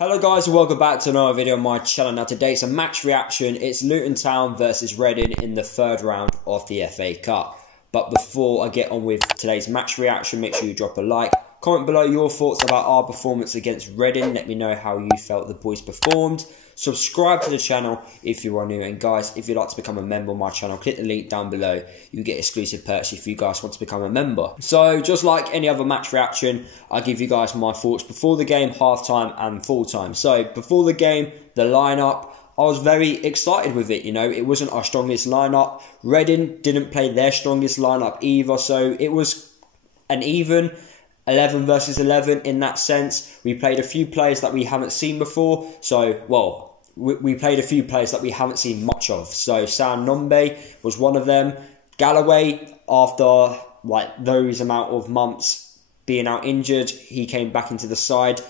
Hello guys and welcome back to another video on my channel. Now today it's a match reaction. It's Luton Town versus Reading in the third round of the FA Cup. But before I get on with today's match reaction, make sure you drop a like. Comment below your thoughts about our performance against Reading. Let me know how you felt the boys performed. Subscribe to the channel if you are new. And guys, if you'd like to become a member of my channel, click the link down below. You get exclusive perks if you guys want to become a member. So just like any other match reaction, I give you guys my thoughts before the game, half-time and full-time. So before the game, the lineup, I was very excited with it. You know, it wasn't our strongest lineup. Reading didn't play their strongest lineup either. So it was an even 11 versus 11 in that sense. We played a few players that we haven't seen before. So, well, we played a few players that we haven't seen much of. So Sam Nombe was one of them. Galloway, after like those amount of months being out injured, he came back into the side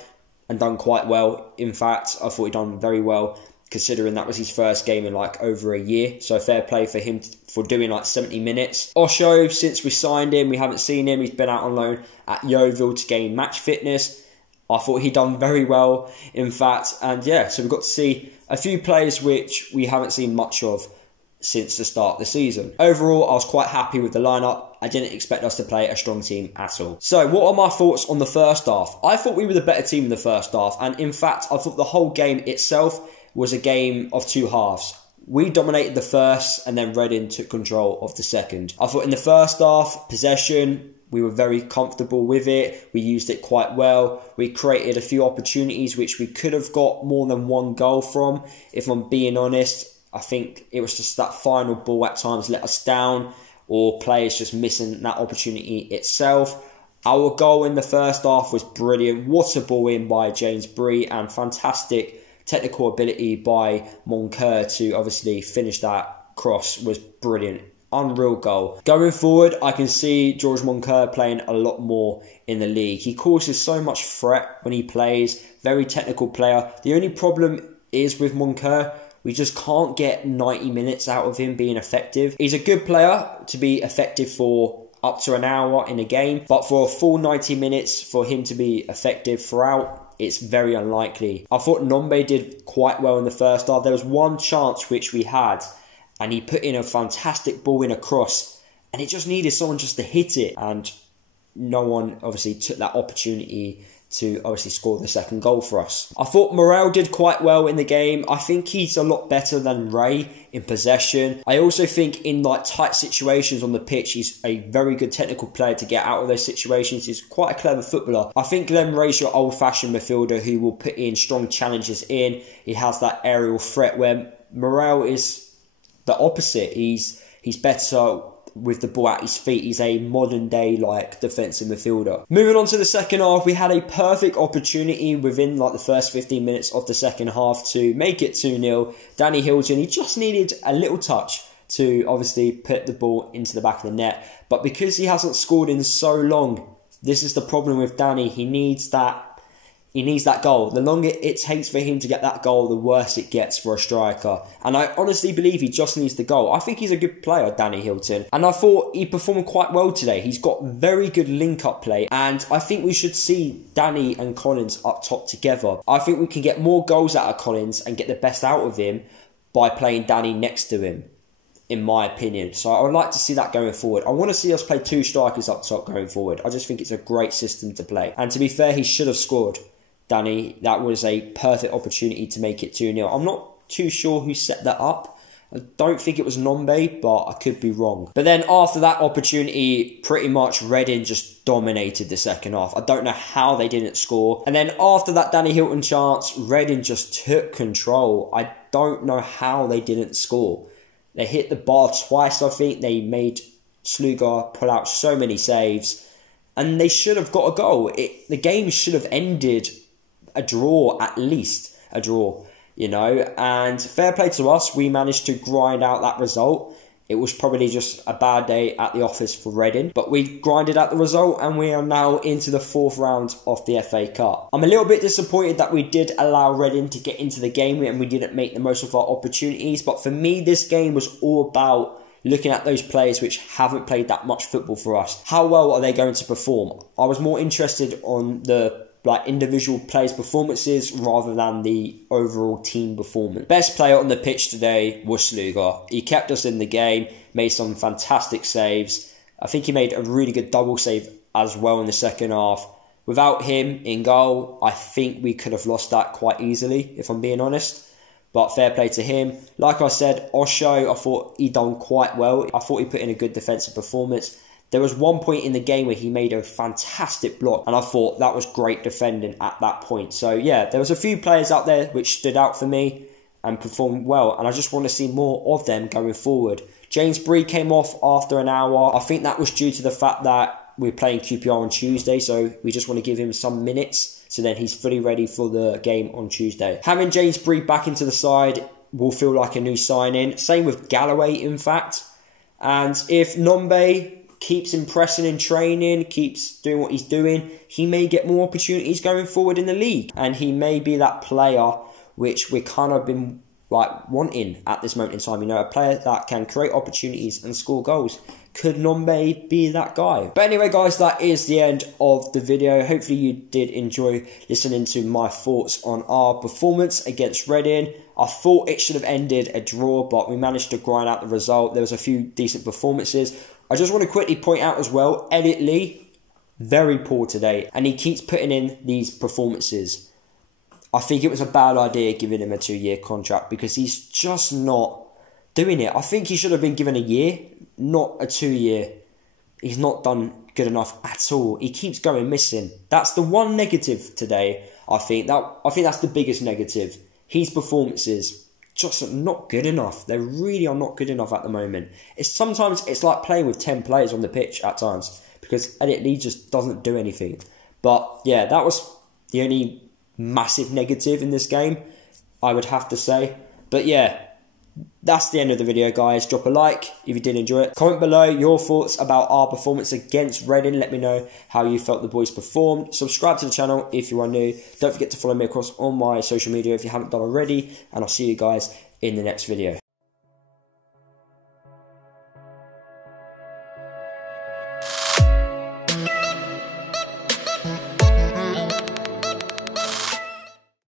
and done quite well. In fact, I thought he done very well, considering that was his first game in like over a year. So fair play for him for doing like 70 minutes. Osho, since we signed him, we haven't seen him. He's been out on loan at Yeovil to gain match fitness. I thought he'd done very well, in fact. And yeah, so we've got to see a few players which we haven't seen much of since the start of the season. Overall, I was quite happy with the lineup. I didn't expect us to play a strong team at all. So what are my thoughts on the first half? I thought we were the better team in the first half. And in fact, I thought the whole game itself was a game of two halves. We dominated the first and then Reading took control of the second. I thought in the first half, possession, we were very comfortable with it. We used it quite well. We created a few opportunities which we could have got more than one goal from. If I'm being honest, I think it was just that final ball at times let us down, or players just missing that opportunity itself. Our goal in the first half was brilliant. What a ball in by James Bree, and fantastic technical ability by Moncur to obviously finish that cross was brilliant. Unreal goal. Going forward, I can see George Moncur playing a lot more in the league. He causes so much threat when he plays. Very technical player. The only problem is with Moncur, we just can't get 90 minutes out of him being effective. He's a good player to be effective for up to an hour in a game, but for a full 90 minutes for him to be effective throughout, it's very unlikely. I thought Nombe did quite well in the first half. There was one chance which we had, and he put in a fantastic ball in a cross, and it just needed someone just to hit it, and no one obviously took that opportunity to obviously score the second goal for us. I thought Morel did quite well in the game. I think he's a lot better than Ray in possession. I also think in like tight situations on the pitch, he's a very good technical player to get out of those situations. He's quite a clever footballer. I think Glenn Ray's your old-fashioned midfielder who will put in strong challenges in. He has that aerial threat, where Morel is the opposite. He's better with the ball at his feet. He's a modern day like defensive midfielder. Moving on to the second half, we had a perfect opportunity within like the first 15 minutes of the second half to make it 2-0. Danny Hilton, he just needed a little touch to obviously put the ball into the back of the net. But because he hasn't scored in so long, this is the problem with Danny. He needs that goal. The longer it takes for him to get that goal, the worse it gets for a striker. And I honestly believe he just needs the goal. I think he's a good player, Danny Hilton. And I thought he performed quite well today. He's got very good link-up play. And I think we should see Danny and Collins up top together. I think we can get more goals out of Collins and get the best out of him by playing Danny next to him, in my opinion. So I would like to see that going forward. I want to see us play two strikers up top going forward. I just think it's a great system to play. And to be fair, he should have scored. Danny, that was a perfect opportunity to make it 2-0. I'm not too sure who set that up. I don't think it was Nombe, but I could be wrong. But then after that opportunity, pretty much Reading just dominated the second half. I don't know how they didn't score. And then after that Danny Hilton chance, Reading just took control. I don't know how they didn't score. They hit the bar twice, I think. They made Sluga pull out so many saves. And they should have got a goal. The game should have ended a draw, at least a draw, you know. And fair play to us, we managed to grind out that result. It was probably just a bad day at the office for Reading, but we grinded out the result and we are now into the fourth round of the FA Cup. I'm a little bit disappointed that we did allow Reading to get into the game and we didn't make the most of our opportunities, but for me this game was all about looking at those players which haven't played that much football for us. How well are they going to perform? I was more interested on the like individual players' performances rather than the overall team performance. Best player on the pitch today was Sluga. He kept us in the game, made some fantastic saves. I think he made a really good double save as well in the second half. Without him in goal, I think we could have lost that quite easily, if I'm being honest. But fair play to him. Like I said, Osho, I thought he done quite well. I thought he put in a good defensive performance. There was one point in the game where he made a fantastic block, and I thought that was great defending at that point. So yeah, there was a few players out there which stood out for me and performed well, and I just want to see more of them going forward. James Bree came off after an hour. I think that was due to the fact that we're playing QPR on Tuesday, so we just want to give him some minutes so then he's fully ready for the game on Tuesday. Having James Bree back into the side will feel like a new signing. Same with Galloway, in fact. And if Nombe keeps impressing in training, keeps doing what he's doing, he may get more opportunities going forward in the league. And he may be that player which we kind of been like wanting at this moment in time. You know, a player that can create opportunities and score goals. Could Nombe be that guy? But anyway, guys, that is the end of the video. Hopefully you did enjoy listening to my thoughts on our performance against Reading. I thought it should have ended a draw, but we managed to grind out the result. There was a few decent performances. I just want to quickly point out as well, Elliot Lee, very poor today, and he keeps putting in these performances. I think it was a bad idea giving him a 2-year contract because he's just not doing it. I think he should have been given a year, not a 2-year. He's not done good enough at all. He keeps going missing. That's the one negative today, I think. That's the biggest negative. His performances just not good enough. They really are not good enough at the moment. Sometimes it's like playing with 10 players on the pitch at times because Elliot Lee just doesn't do anything. But yeah, that was the only massive negative in this game, I would have to say. But yeah, that's the end of the video, guys. Drop a like if you did enjoy it. Comment below your thoughts about our performance against Reading. Let me know how you felt the boys performed. Subscribe to the channel if you are new. Don't forget to follow me across all my social media if you haven't done already. And I'll see you guys in the next video.